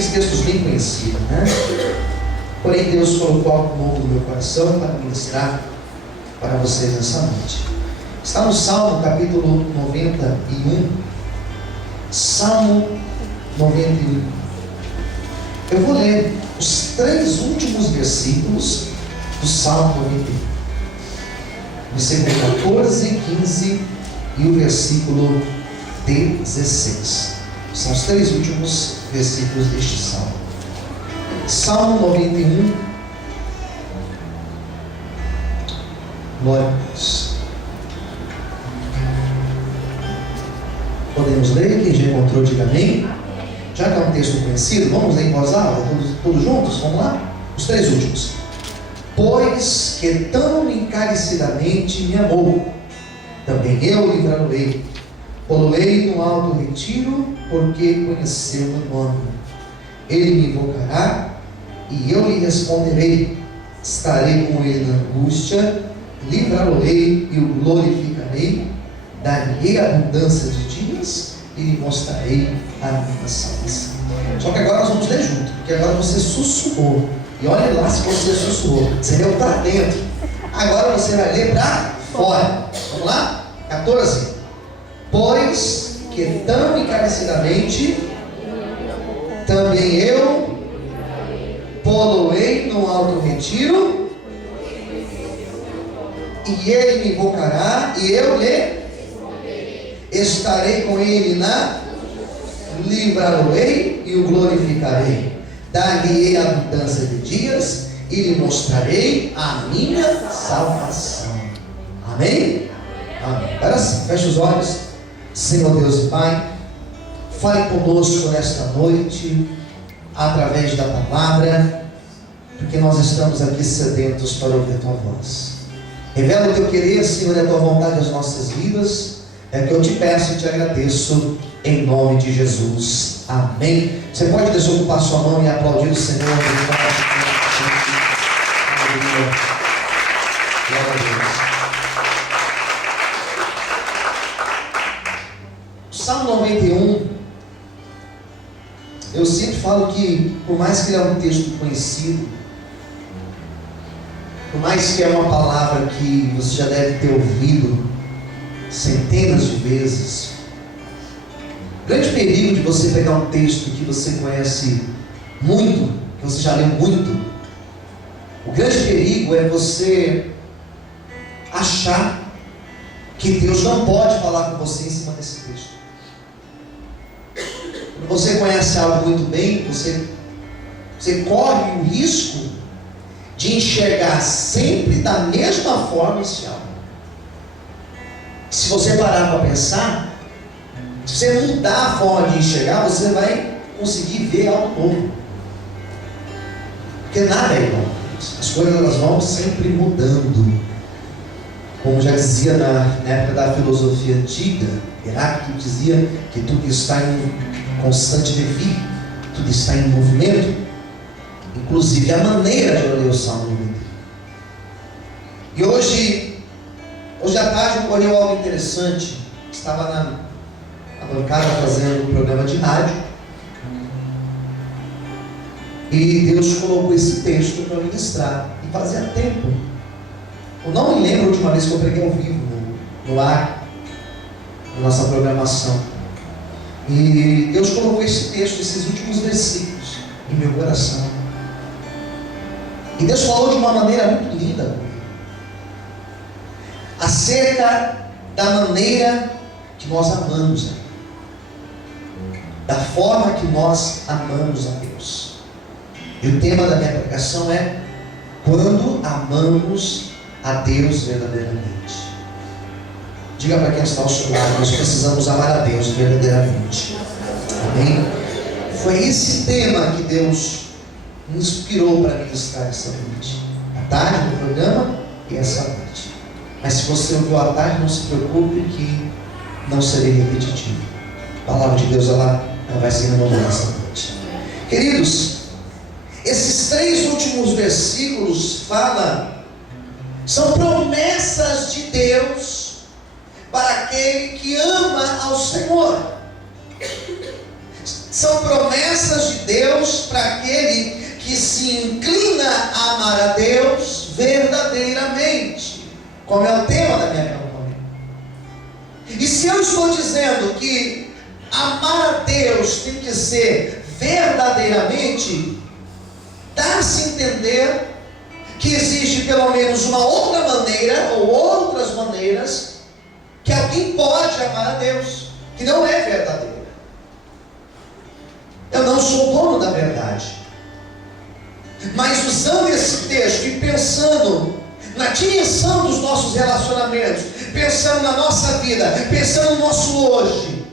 aqueles textos bem conhecidos, né? Porém, Deus colocou algo novo no meu coração para ministrar para vocês nessa noite. Está no Salmo capítulo 91. Salmo 91. Eu vou ler os 3 últimos versículos do Salmo 91. Versículo 14, 15 e o versículo 16. São os 3 últimos versículos deste Salmo. Salmo 91. Glória a Deus. Podemos ler? Quem já encontrou, diga amém. Já que é um texto conhecido, vamos ler em voz alta, todos juntos? Vamos lá? Os 3 últimos. Pois que tão encarecidamente me amou, também eu livrá-lo-ei. Pô-lo-ei no alto retiro, porque conheceu meu nome. Ele me invocará, e eu lhe responderei. Estarei com ele na angústia, livrá-lo-ei e o glorificarei. Dar-lhe abundância de dias e lhe mostrarei a minha salvação. Só que agora nós vamos ler junto, porque agora você sussurrou. E olha lá se você sussurrou. Você leu para dentro. Agora você vai ler para fora. Vamos lá? 14. Pois que tão encarecidamente também eu pô-lo-ei no alto retiro, e ele me invocará, e eu lhe estarei com ele na livrá-lo-ei e o glorificarei. Dar-lhe-ei abundância de dias e lhe mostrarei a minha salvação. Amém? Amém. Agora sim, feche os olhos. Senhor Deus e Pai, fale conosco nesta noite, através da palavra, porque nós estamos aqui sedentos para ouvir a Tua voz. Revela o Teu querer, Senhor, e a Tua vontade às nossas vidas. É que eu te peço e te agradeço, em nome de Jesus. Amém. Você pode desocupar sua mão e aplaudir o Senhor. Aleluia. Glória a Deus. O Salmo 91, eu sempre falo que, por mais que ele é um texto conhecido, por mais que é uma palavra que você já deve ter ouvido centenas de vezes, o grande perigo de você pegar um texto que você conhece muito, que você já leu muito, o grande perigo é você achar que Deus não pode falar com você em cima desse texto. Quando você conhece algo muito bem, você corre o risco de enxergar sempre da mesma forma esse algo. Se você parar para pensar, se você mudar a forma de enxergar, você vai conseguir ver algo novo. Porque nada é igual. As coisas elas vão sempre mudando. Como já dizia na época da filosofia antiga, Heráclito dizia que tudo está em constante devir, tudo está em movimento, inclusive a maneira de eu ler o Salmo 91. E hoje à tarde ocorreu algo interessante. Estava na bancada fazendo um programa de rádio, e Deus colocou esse texto para ministrar, e fazia tempo. Eu não me lembro de uma vez que eu preguei ao vivo no ar, na nossa programação, e Deus colocou esse texto, esses últimos versículos em meu coração, e Deus falou de uma maneira muito linda comigo, acerca da maneira que nós amamos a Deus, da forma que nós amamos a Deus. E o tema da minha pregação é: quando amamos a Deus verdadeiramente. Diga para quem está ao seu lado: nós precisamos amar a Deus verdadeiramente. Amém? Foi esse tema que Deus me inspirou para ministrar essa noite, à tarde no programa e essa noite. Mas se você ouviu à tarde, não se preocupe que não serei repetitivo. A palavra de Deus ela vai ser renovada essa noite. Queridos, esses 3 últimos versículos são promessas de Deus para aquele que ama ao Senhor. São promessas de Deus para aquele que se inclina a amar a Deus verdadeiramente, como é o tema da minha campanha. E se eu estou dizendo que amar a Deus tem que ser verdadeiramente, dá-se a entender que existe pelo menos uma outra maneira, ou outras maneiras, que alguém pode amar a Deus, que não é verdadeira. Eu não sou dono da verdade, mas usando esse texto e pensando na dimensão dos nossos relacionamentos, pensando na nossa vida, pensando no nosso hoje,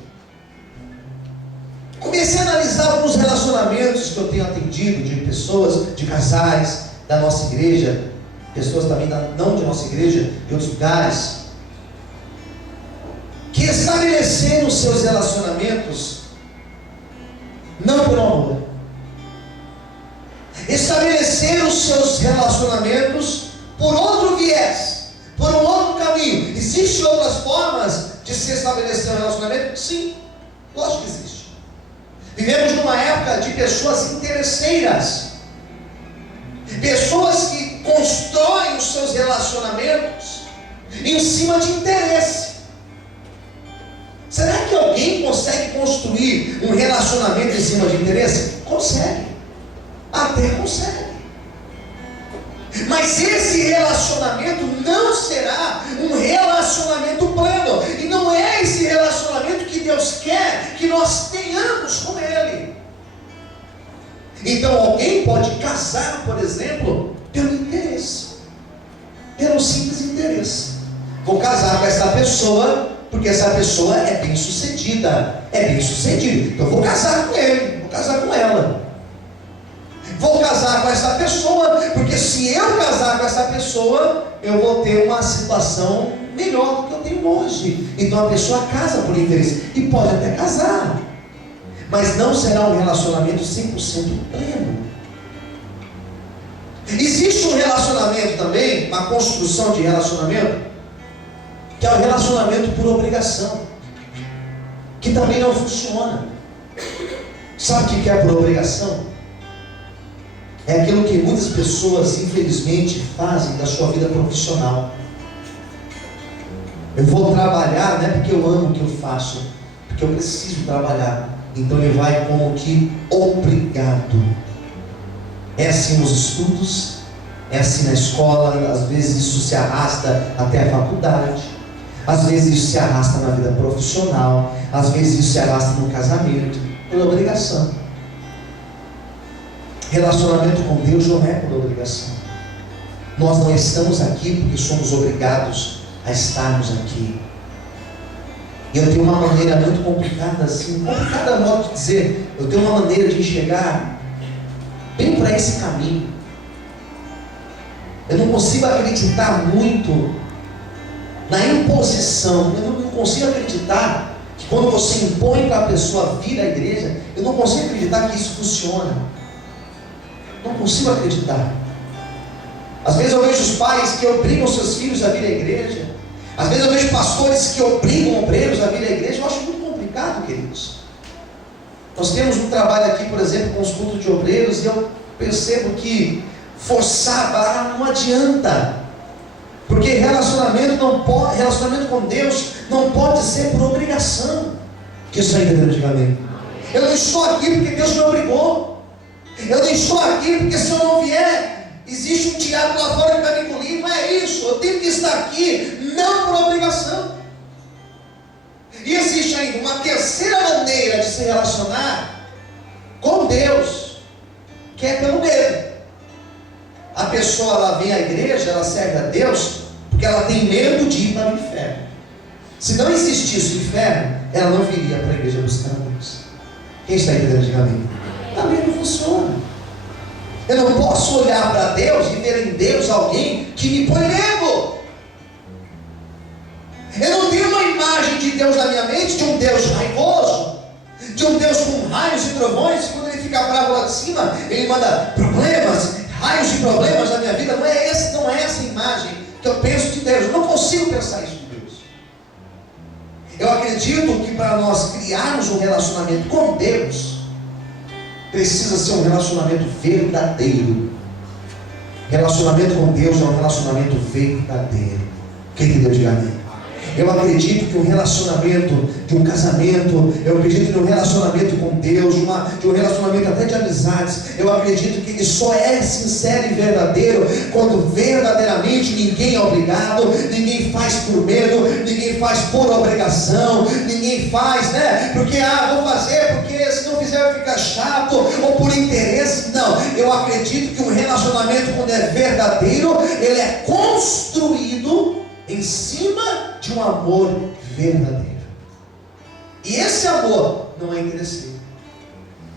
comecei a analisar alguns relacionamentos que eu tenho atendido, de pessoas, de casais da nossa igreja, pessoas também não de nossa igreja, de outros lugares, que estabeleceram seus relacionamentos não por amor, estabeleceram seus relacionamentos por outro viés, por um outro caminho. Existem outras formas de se estabelecer um relacionamento? Sim, lógico que existe. Vivemos numa época de pessoas interesseiras, pessoas que constroem os seus relacionamentos em cima de interesse. Será que alguém consegue construir um relacionamento em cima de interesse? Consegue, até consegue. Mas esse relacionamento não será um relacionamento pleno, e não é esse relacionamento que Deus quer que nós tenhamos com Ele. Então alguém pode casar, por exemplo, pelo interesse, pelo simples interesse. Vou casar com essa pessoa porque essa pessoa é bem sucedida, então eu vou casar com ele, vou casar com ela. Vou casar com essa pessoa porque se eu casar com essa pessoa, eu vou ter uma situação melhor do que eu tenho hoje. Então a pessoa casa por interesse, e pode até casar, mas não será um relacionamento 100% pleno. Existe um relacionamento também, uma construção de relacionamento, que é o relacionamento por obrigação, que também não funciona. Sabe o que é por obrigação? É aquilo que muitas pessoas, infelizmente, fazem da sua vida profissional. Eu vou trabalhar, não é porque eu amo o que eu faço, porque eu preciso trabalhar. Então ele vai como que obrigado. É assim nos estudos, é assim na escola, às vezes isso se arrasta até a faculdade, às vezes isso se arrasta na vida profissional, às vezes isso se arrasta no casamento, por obrigação. Relacionamento com Deus não é por obrigação. Nós não estamos aqui porque somos obrigados a estarmos aqui. E eu tenho uma maneira muito complicada assim, complicada modo de dizer, eu tenho uma maneira de enxergar bem para esse caminho. Eu não consigo acreditar muito na imposição. Eu não consigo acreditar que quando você impõe para a pessoa vir à igreja, eu não consigo acreditar que isso funciona. Não consigo acreditar. Às vezes eu vejo os pais que obrigam seus filhos a vir à igreja. Às vezes eu vejo pastores que obrigam obreiros a vir à igreja. Eu acho muito complicado, queridos. Nós temos um trabalho aqui, por exemplo, com os cultos de obreiros, e eu percebo que forçar a barra não adianta. Porque relacionamento com Deus não pode ser por obrigação. Que isso aí antigamente. Eu não estou aqui porque Deus me obrigou. Eu não estou aqui porque se eu não vier, existe um diabo lá fora que vai me engolir. Não é isso. Eu tenho que estar aqui, não por obrigação. E existe ainda uma terceira maneira de se relacionar com Deus, que é pelo medo. A pessoa, ela vem à igreja, ela serve a Deus porque ela tem medo de ir para o inferno. Se não existisse o inferno, ela não viria para a igreja buscar a Deus. Quem está entendendo, diga amém? Também não funciona. Eu não posso olhar para Deus e ver em Deus alguém que me põe medo. Eu não tenho uma imagem de Deus na minha mente, de um Deus raivoso, de um Deus com raios e trovões, e quando ele fica bravo lá de cima, ele manda problemas, raios e problemas na minha vida. Não é essa imagem que eu penso de Deus. Eu não consigo pensar isso de Deus. Eu acredito que para nós criarmos um relacionamento com Deus, precisa ser um relacionamento verdadeiro. Relacionamento com Deus é um relacionamento verdadeiro. Quem entendeu, diga amém. Eu acredito que um relacionamento, de um casamento, eu acredito que um relacionamento com Deus, de um relacionamento até de amizades, eu acredito que ele só é sincero e verdadeiro quando verdadeiramente ninguém é obrigado, ninguém faz por medo, ninguém faz por obrigação, ninguém faz, porque vou fazer, porque se não fizer vai ficar chato, ou por interesse. Não, eu acredito que um relacionamento, quando é verdadeiro, ele é construído em cima de um amor verdadeiro. E esse amor não é interesseiro.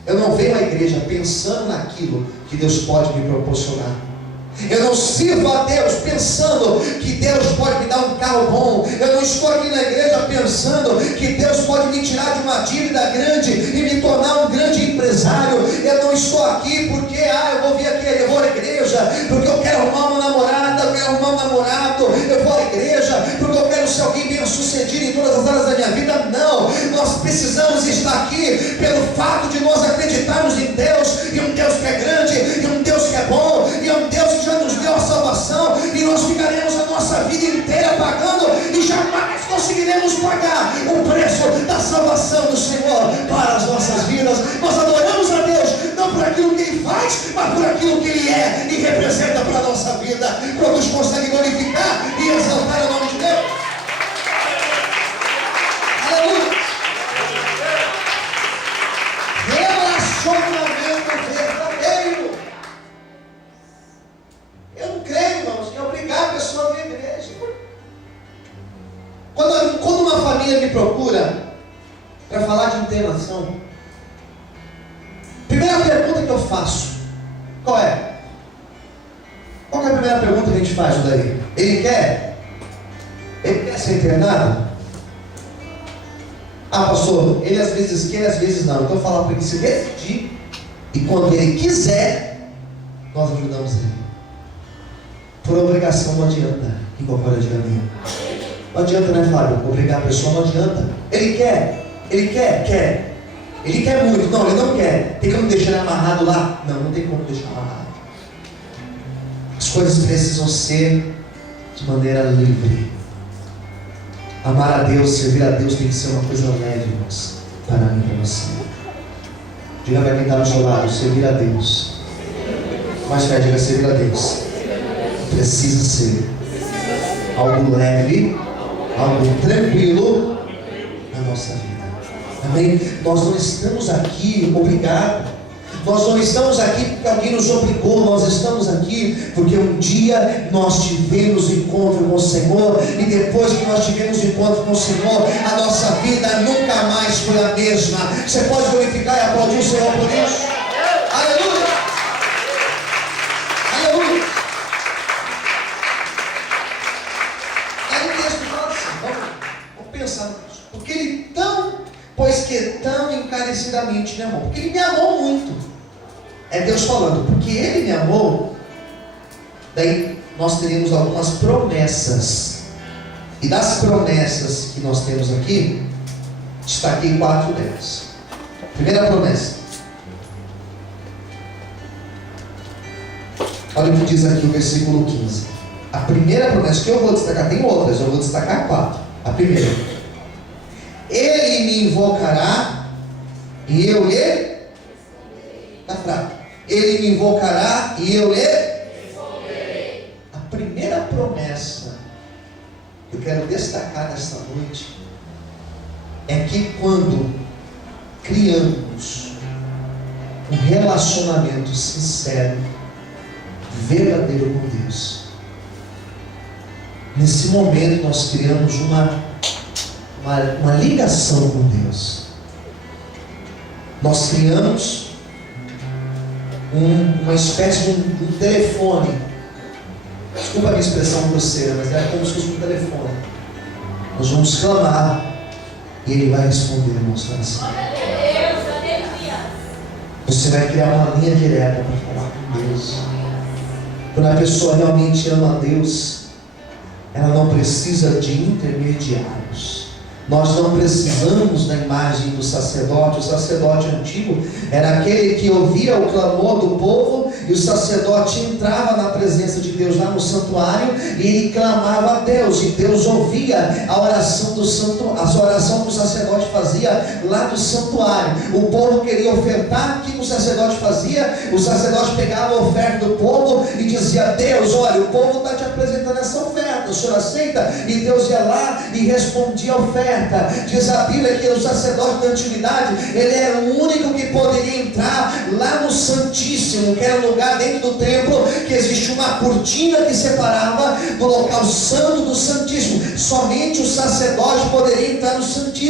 Eu não venho à igreja pensando naquilo que Deus pode me proporcionar. Eu não sirvo a Deus pensando que Deus pode me dar um carro bom. Eu não estou aqui na igreja pensando que Deus pode me tirar de uma dívida grande e me tornar um grande empresário. Eu não estou aqui porque eu vou vir aqui, eu vou à igreja porque eu quero arrumar uma namorada, eu quero arrumar um namorado, eu vou à igreja porque eu quero ser alguém bem sucedido em todas as áreas da minha vida. Não, nós precisamos estar aqui pelo fato de nós acreditarmos em Deus, e um Deus que é grande, e um Deus que é bom, e um Deus que já nos deu a salvação, e nós ficaremos a nossa vida inteira pagando, e jamais conseguiremos pagar o preço da salvação do Senhor para as nossas vidas. Nós adoramos a Deus, não por aquilo que Ele faz, mas por aquilo que Ele é e representa para a nossa vida. Quantos conseguem glorificar e exaltar o nome de Deus? Aleluia! Relacionamento verdadeiro. Eu não creio, irmãos, em obrigar a pessoa a vir à igreja. Quando uma família me procura para falar de internação, primeira pergunta que eu faço, qual é? Qual é a primeira pergunta que a gente faz daí? Ele quer ser internado? Pastor, ele às vezes quer, às vezes não. Então eu falo para ele se decidir, e quando ele quiser, nós ajudamos ele. Por obrigação não adianta. Quem concorda, diga amém. Não adianta, né, Fábio? Obrigar a pessoa não adianta. Ele quer. Ele quer muito. Não, ele não quer. Tem como deixar ele amarrado lá? Não tem como deixar amarrado. As coisas precisam ser de maneira livre. Amar a Deus, servir a Deus tem que ser uma coisa leve, irmãos, para mim e para você. Diga para quem está no seu lado, servir a Deus. Mais fé, diga servir a Deus. Precisa ser algo leve, algo tranquilo na nossa vida. Amém? Nós não estamos aqui obrigados. Nós não estamos aqui porque alguém nos obrigou. Nós estamos aqui porque um dia nós tivemos encontro com o Senhor, e depois que nós tivemos encontro com o Senhor, a nossa vida nunca mais foi a mesma. Você pode glorificar e aplaudir o Senhor por isso? Aleluia! Aleluia! Aí o texto fala assim, vamos pensar nisso. Pois que tão encarecidamente me amou. Porque Ele me amou muito. É Deus falando, porque Ele me amou. Daí nós teremos algumas promessas. E das promessas que nós temos aqui, destaquei 4 delas. Primeira promessa. Olha o que diz aqui o versículo 15. A primeira promessa que eu vou destacar, tem outras, eu vou destacar 4. A primeira: Ele me invocará e eu lhe... Está fraco. Ele me invocará e eu lhe... A primeira promessa que eu quero destacar nesta noite é que quando criamos um relacionamento sincero, verdadeiro com Deus, nesse momento nós criamos uma ligação com Deus. Nós criamos uma espécie de um telefone. Desculpa a minha expressão grosseira, mas é como se fosse um telefone. Nós vamos clamar e Ele vai responder no nosso coração. Você vai criar uma linha direta para falar com Deus. Quando a pessoa realmente ama a Deus, ela não precisa de intermediários. Nós não precisamos da imagem do sacerdote. O sacerdote antigo era aquele que ouvia o clamor do povo, e o sacerdote entrava na presença de Deus lá no santuário, e ele clamava a Deus, e Deus ouvia a oração a oração que o sacerdote fazia lá do santuário. O povo queria ofertar, o que o sacerdote fazia? O sacerdote pegava a oferta do povo e dizia: Deus, olha, o povo está te apresentando essa oferta, o senhor aceita? E Deus ia lá e respondia a oferta. Diz a Bíblia que o sacerdote da antiguidade, ele era o único que poderia entrar lá no Santíssimo, que era um lugar dentro do templo, que existia uma cortina que separava do local santo do Santíssimo. Somente o sacerdote poderia entrar no Santíssimo.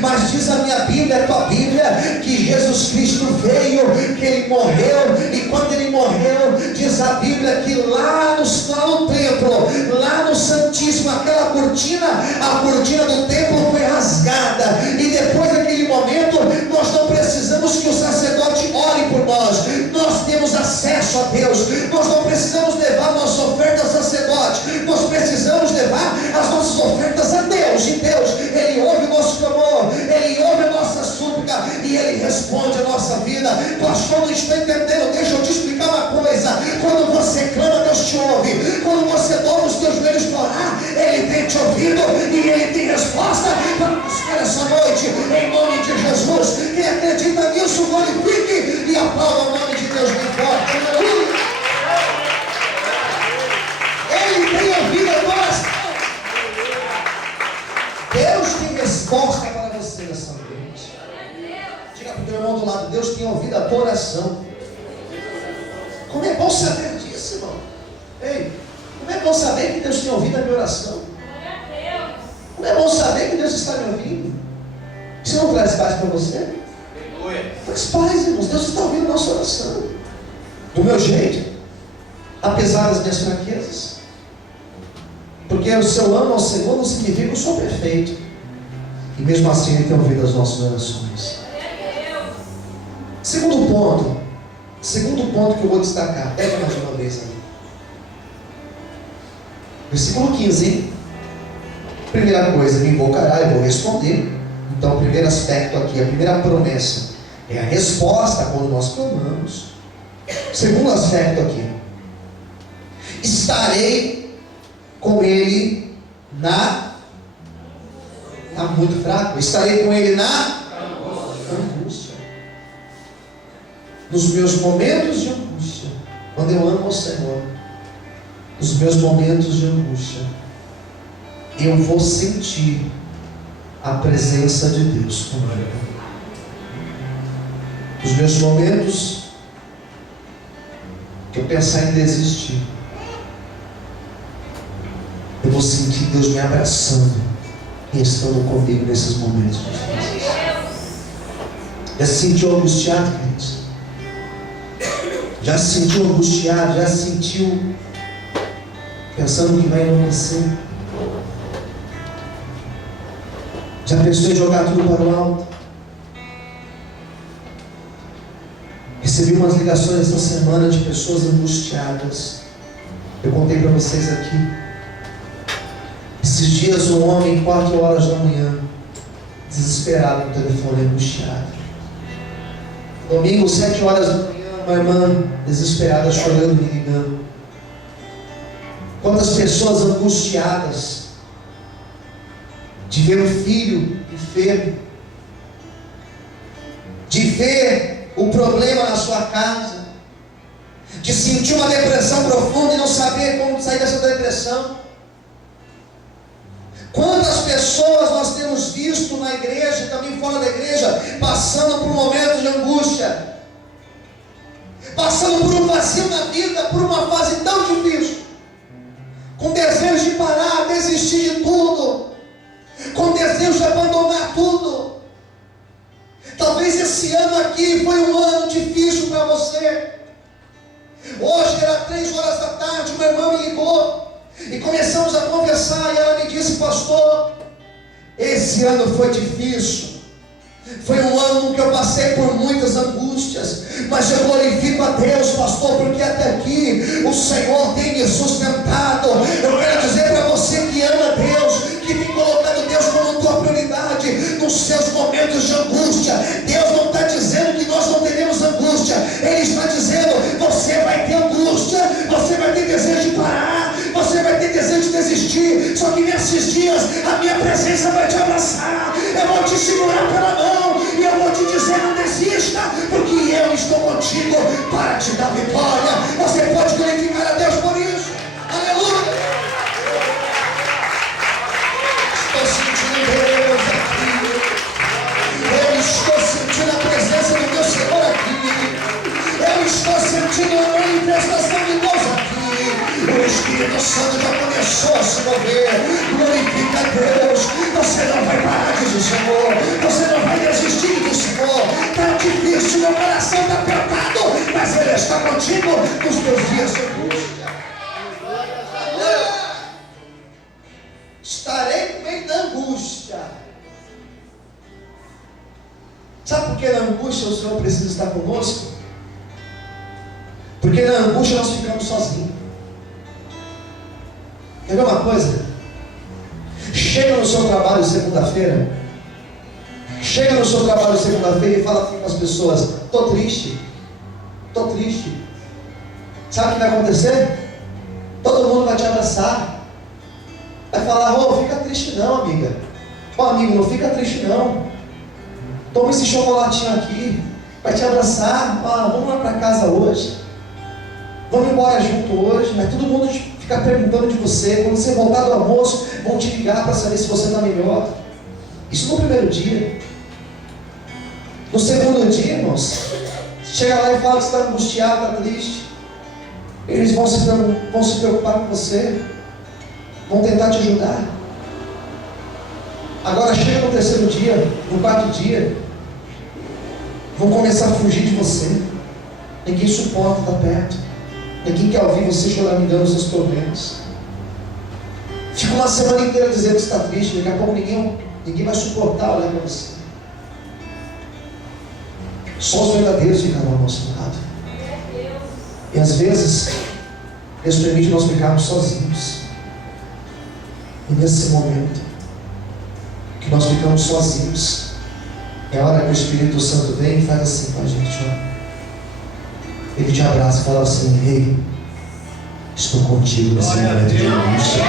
Mas diz a minha Bíblia, a tua Bíblia, que Jesus Cristo veio, que ele morreu, e quando ele morreu, diz a Bíblia que lá no templo, lá no Santíssimo, aquela cortina, a cortina do templo foi rasgada, e depois daquele momento nós não precisamos que o sacerdote ore por nós temos acesso a Deus, nós não precisamos levar nossa oferta ao sacerdote, nós precisamos levar as nossas ofertas a Deus, e Deus, ele ouve o nosso clamor, ele ouve a nossa súplica, e ele responde a nossa vida. Pastor, não estou entendendo. Deixa eu te explicar uma coisa: quando você clama, Deus te ouve. Quando você dobra os teus joelhos para orar, ele tem te ouvido, e ele tem resposta para buscar essa noite, em nome de Jesus. Quem acredita nisso, glorifique e aplauda o nome de Deus bem forte. Aleluia. Ele tem ouvido a oração. Deus tem resposta para você nessa noite. Diga para o teu irmão do lado: Deus tem ouvido a tua oração. Como é bom saber disso, irmão. Ei, como é bom saber que Deus tem ouvido a minha oração. Como é bom saber que Deus está me ouvindo. Isso não traz paz para você? Traz paz, irmãos. Deus está ouvindo a nossa oração, do meu jeito, apesar das minhas fraquezas. Porque se eu amo ao Senhor, não significa que eu sou perfeito, e mesmo assim Ele tem ouvido as nossas orações. Segundo ponto que eu vou destacar, pega mais uma vez aí, versículo 15. Primeira coisa, me invocará, eu vou responder. Então o primeiro aspecto aqui, a primeira promessa é a resposta quando nós clamamos. Segundo aspecto aqui, estarei com ele na... Está muito fraco. Estarei com ele na angústia. Nos meus momentos de angústia, quando eu amo ao Senhor, nos meus momentos de angústia, eu vou sentir a presença de Deus comigo. Nos meus momentos que eu pensar em desistir, eu vou sentir Deus me abraçando e estando comigo nesses momentos difíceis. Já se sentiu angustiado, queridos? Já se sentiu angustiado? Já se sentiu pensando que vai enlouquecer? Já pensou em jogar tudo para o alto? Recebi umas ligações essa semana de pessoas angustiadas. Eu contei para vocês aqui. Esses dias um homem, 4 horas da manhã, desesperado no telefone, angustiado. Domingo, 7 horas da manhã, uma irmã desesperada, chorando, me ligando. Quantas pessoas angustiadas de ver um filho enfermo, de ver o problema na sua casa, de sentir uma depressão profunda e não saber como sair dessa depressão. Quantas pessoas nós temos visto na igreja e também fora da igreja, passando por um momento de angústia, passando por um vazio na vida, por uma fase tão difícil, com desejo de parar, desistir de tudo, com desejo de abandonar tudo. Talvez esse ano aqui foi um ano difícil para você. Hoje era 3 horas da tarde, uma irmã me ligou e começamos a conversar, e ela me disse: pastor, esse ano foi difícil, foi um ano que eu passei por muitas angústias, mas eu glorifico a Deus, pastor, porque até aqui o Senhor tem me sustentado. Eu quero dizer para você que ama Deus, que tem colocado Deus como tua prioridade, nos seus momentos de angústia. Deus não está dizendo que nós não teremos angústia. Ele está dizendo: você vai ter angústia, você vai ter desejo de parar, você vai ter desejo de desistir. Só que nesses dias a minha presença vai te abraçar. Eu vou te segurar pela mão e eu vou te dizer: não desista, porque eu estou contigo para te dar vitória. Você pode glorificar a Deus por isso. Aleluia. Estou sentindo Deus aqui. Eu estou sentindo a presença do meu Senhor aqui. Eu estou sentindo a manifestação de Deus aqui. O Espírito Santo já começou a se mover. Glorifica a Deus. Você não vai parar de dizer: Senhor, você não vai desistir do Senhor. Está difícil, meu coração está apertado, mas Ele está contigo nos teus dias de angústia. Estarei no meio da angústia. Sabe por que na angústia o Senhor precisa estar conosco? Porque na angústia nós ficamos sozinhos. Quer ver uma coisa? Chega no seu trabalho segunda-feira, e fala assim com as pessoas: estou triste. Sabe o que vai acontecer? Todo mundo vai te abraçar, vai falar: oh, fica triste não, amiga. Oh, amigo, não fica triste não. Toma esse chocolatinho aqui, vai te abraçar. Ah, vamos lá para casa hoje, vamos embora junto hoje. Mas todo mundo fica perguntando de você. Quando você voltar do almoço, vão te ligar para saber se você está melhor. Isso no primeiro dia. No segundo dia, irmãos, chega lá e fala que você está angustiado, está triste. Eles vão se preocupar com você, vão tentar te ajudar. Agora chega no terceiro dia, no quarto dia, vão começar a fugir de você. Ninguém suporta estar perto. Ninguém quer ouvir você choramingando os seus tormentos. Fica uma semana inteira dizendo que está triste. Daqui a pouco ninguém vai suportar olhar para você. Só os verdadeiros ficarão ao nosso lado. E às vezes Deus permite nós ficarmos sozinhos. E nesse momento que nós ficamos sozinhos, é a hora que o Espírito Santo vem e faz assim com a gente, ó. Ele te abraça e fala assim: ei, estou contigo nesse momento de angústia.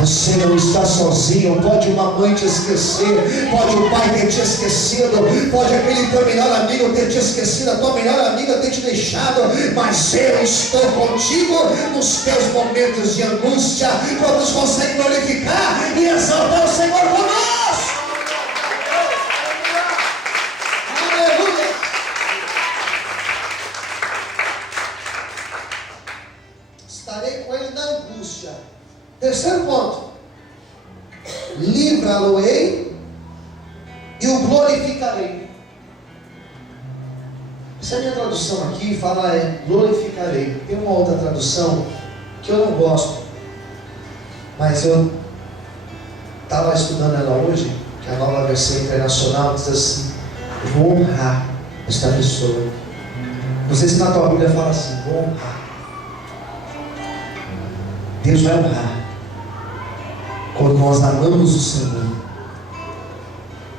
Você não está sozinho. Pode uma mãe te esquecer, pode o pai ter te esquecido, pode aquele teu melhor amigo ter te esquecido, a tua melhor amiga ter te deixado, mas eu estou contigo nos teus momentos de angústia. Quantos conseguem glorificar e exaltar o Senhor conosco? Aleluia! Estarei com ele na angústia. Terceiro ponto: livra-lo-ei e o glorificarei. Essa é a minha tradução aqui, fala glorificarei. Tem uma outra tradução que eu não gosto, mas eu estava estudando ela hoje, que é a Nova Versão Internacional, diz assim: eu vou honrar esta pessoa. Não sei se na tua Bíblia fala assim: vou honrar. Deus vai honrar. Quando nós amamos o Senhor,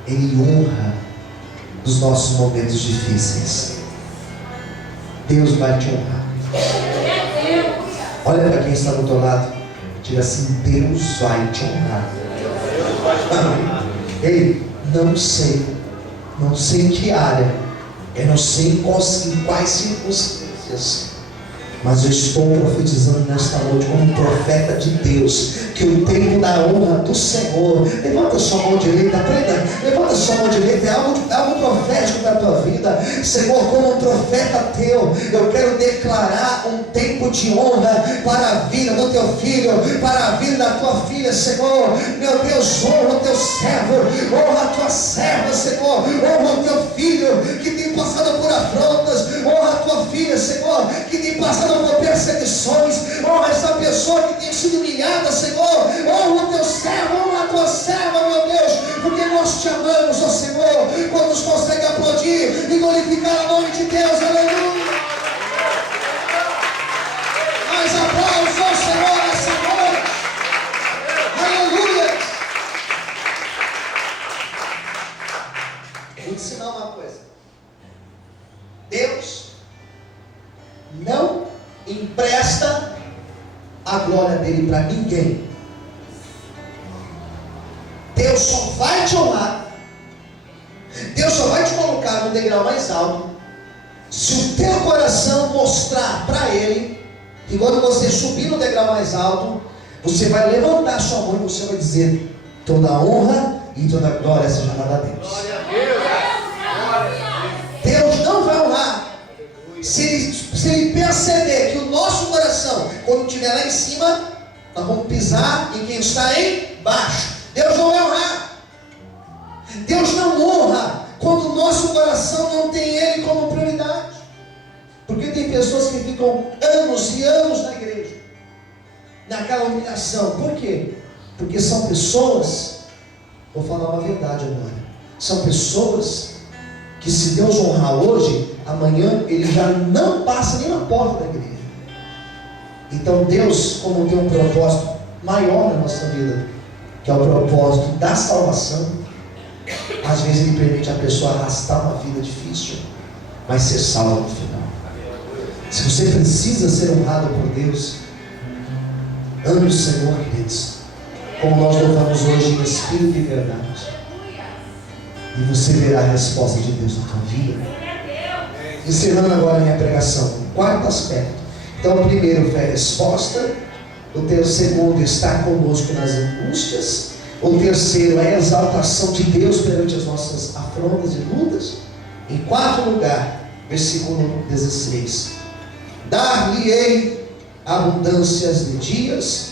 Ele honra os nossos momentos difíceis. Deus vai te honrar. Olha para quem está do outro lado, diga assim: Deus vai te honrar. Ei, não sei em que área, eu não sei em quais circunstâncias, mas eu estou profetizando nesta noite como um profeta de Deus, que o tempo da honra do Senhor. Levanta sua mão direita, aprenda, levanta sua mão direita, é algo profético para a tua vida. Senhor, como um profeta teu, eu quero declarar um tempo de honra para a vida do teu filho, para a vida da tua filha, Senhor. Meu Deus, honra o teu servo, honra a tua serva, Senhor, honra o teu filho que tem passado por afrontas, honra a tua filha, Senhor, que tem passado por perseguições, honra essa pessoa que tem sido humilhada, Senhor, honra o teu servo, honra a tua serva, meu Deus, porque nós te amamos, ó Senhor. Quantos conseguem aplaudir e glorificar o nome de Deus? Aleluia! Mais aplausos ao Senhor essa noite. Aleluia! não empresta a glória dele para ninguém. Deus só vai te honrar, Deus só vai te colocar no degrau mais alto se o teu coração mostrar para Ele que quando você subir no degrau mais alto, você vai levantar sua mão e você vai dizer: toda honra e toda glória seja dada a Deus. Deus não vai honrar se ele perceber que o nosso coração, quando estiver lá em cima, nós vamos pisar em quem está embaixo. Deus não vai honrar. Deus não honra quando o nosso coração não tem Ele como prioridade. Porque tem pessoas que ficam anos e anos na igreja, naquela humilhação. Por quê? Porque são pessoas, vou falar uma verdade agora, são pessoas que, se Deus honrar hoje, amanhã ele já não passa nem na porta da igreja. Então Deus, como tem um propósito maior na nossa vida, que é o propósito da salvação, às vezes Ele permite a pessoa arrastar uma vida difícil, mas ser salvo no final. Se você precisa ser honrado por Deus, ame o Senhor, queridos, como nós louvamos hoje em espírito e verdade, e você verá a resposta de Deus na tua vida. Encerrando agora a minha pregação, quarto aspecto. Então, o primeiro foi a resposta. O segundo, estar conosco nas angústias. O terceiro é a exaltação de Deus perante as nossas afrontas e lutas. Em quarto lugar, versículo 16: dar-lhe-ei abundâncias de dias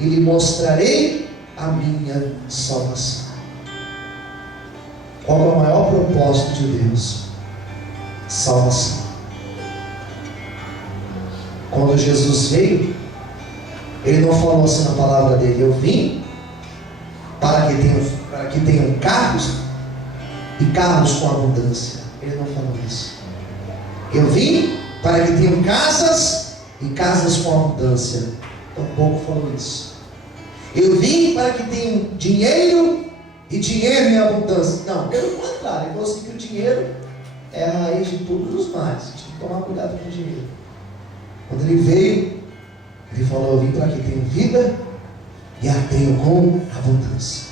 e lhe mostrarei a minha salvação. Qual é o maior propósito de Deus? Salvação. Quando Jesus veio, Ele não falou assim na palavra dele: eu vim para que tenham carros e carros com abundância. Ele não falou isso. Eu vim para que tenham casas e casas com abundância. Tampouco falou isso. Eu vim para que tenham dinheiro e dinheiro em abundância. Não, pelo contrário, ele falou assim que o dinheiro é a raiz de todos os males. A gente tem que tomar cuidado com o dinheiro. Quando ele veio, ele falou: eu vim para que tenham vida e a tenham com abundância.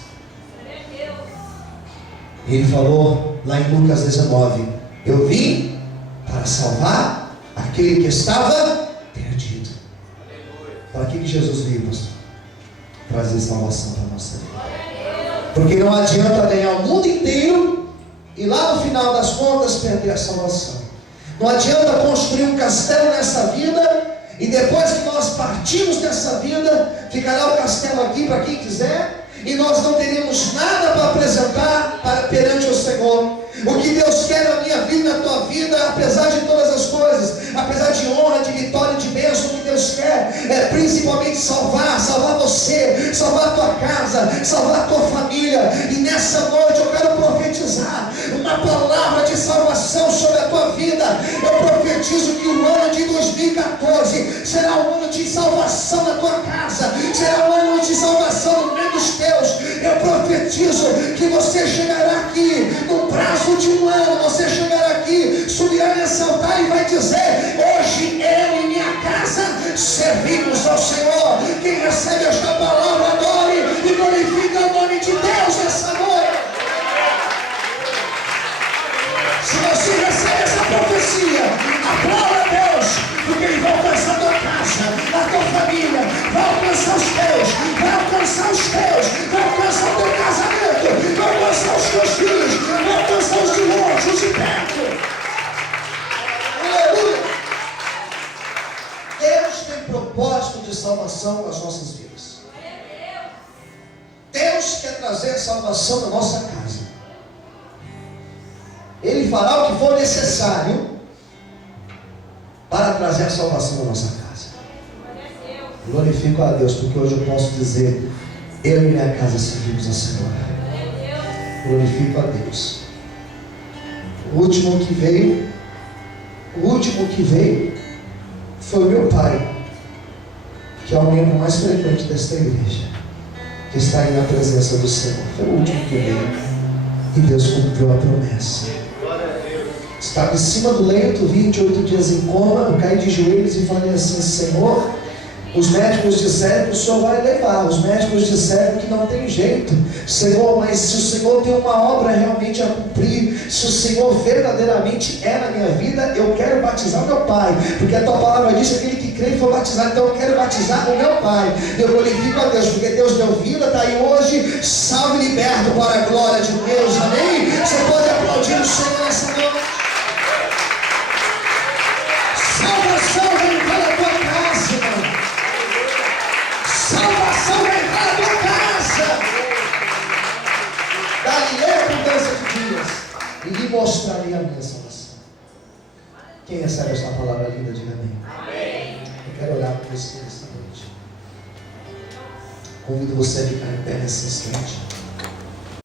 Ele falou lá em Lucas 19: eu vim para salvar aquele que estava perdido. Para que Jesus veio, pastor? Trazer salvação para a nossa vida. Porque não adianta ganhar o mundo inteiro e lá no final das contas perder a salvação. Não adianta construir um castelo nessa vida e depois que nós partimos dessa vida, ficará o castelo aqui para quem quiser, e nós não teremos nada para apresentar perante o Senhor. O que Deus quer na minha vida, na tua vida, apesar de todas as coisas, apesar de honra, de vitória, de bênção, o que Deus quer é principalmente salvar você, salvar a tua casa, salvar a tua família. E nessa noite eu quero profetizar uma palavra de salvação sobre a tua vida. Eu profetizo que o ano de 2014 será um ano de salvação na tua casa, será um ano de salvação no meio dos teus. Eu profetizo que você chegará aqui no prazo de um ano, você chegará aqui, subirá nesse altar e vai dizer: hoje eu e minha casa servimos ao Senhor. Quem recebe esta palavra, adore e glorifica o nome de Deus nessa noite. Se você recebe essa profecia, aplauda a Deus, porque Ele vai alcançar a tua casa, a tua família, vai alcançar os teus, vai alcançar os teus, vai alcançar o teu casamento, vai alcançar os teus filhos, vai alcançar os de longe, os de perto. Aleluia! Deus tem propósito de salvação nas nossas vidas. Deus quer trazer salvação na nossa casa. Ele fará o que for necessário para trazer a salvação na nossa casa. Glorifico a Deus, porque hoje eu posso dizer: eu e minha casa servimos ao Senhor. Glorifico a Deus. O último que veio foi o meu pai, que é o membro mais frequente desta igreja, que está aí na presença do Senhor. Foi o último que veio, e Deus cumpriu a promessa. Estava em cima do leito, 28 dias em coma. Eu caí de joelhos e falei assim: Senhor, os médicos disseram que o Senhor vai levar. Os médicos disseram que não tem jeito. Senhor, mas se o Senhor tem uma obra realmente a cumprir, se o Senhor verdadeiramente é na minha vida, eu quero batizar o meu pai, porque a tua palavra diz que aquele que crê e for batizado. Então eu quero batizar o meu pai. Eu glorifico a Deus, porque Deus deu vida, está aí hoje, salvo e liberto para a glória de Deus. Amém? Você pode aplaudir o Senhor nessa noite. Salvação vem para a tua casa, irmão. Salvação vai entrar na tua casa. Dali abundância de dias e lhe mostrarei a minha salvação. Quem recebe esta palavra linda, diga amém. Eu quero orar por você nesta noite. Convido você a ficar em pé nesse instante.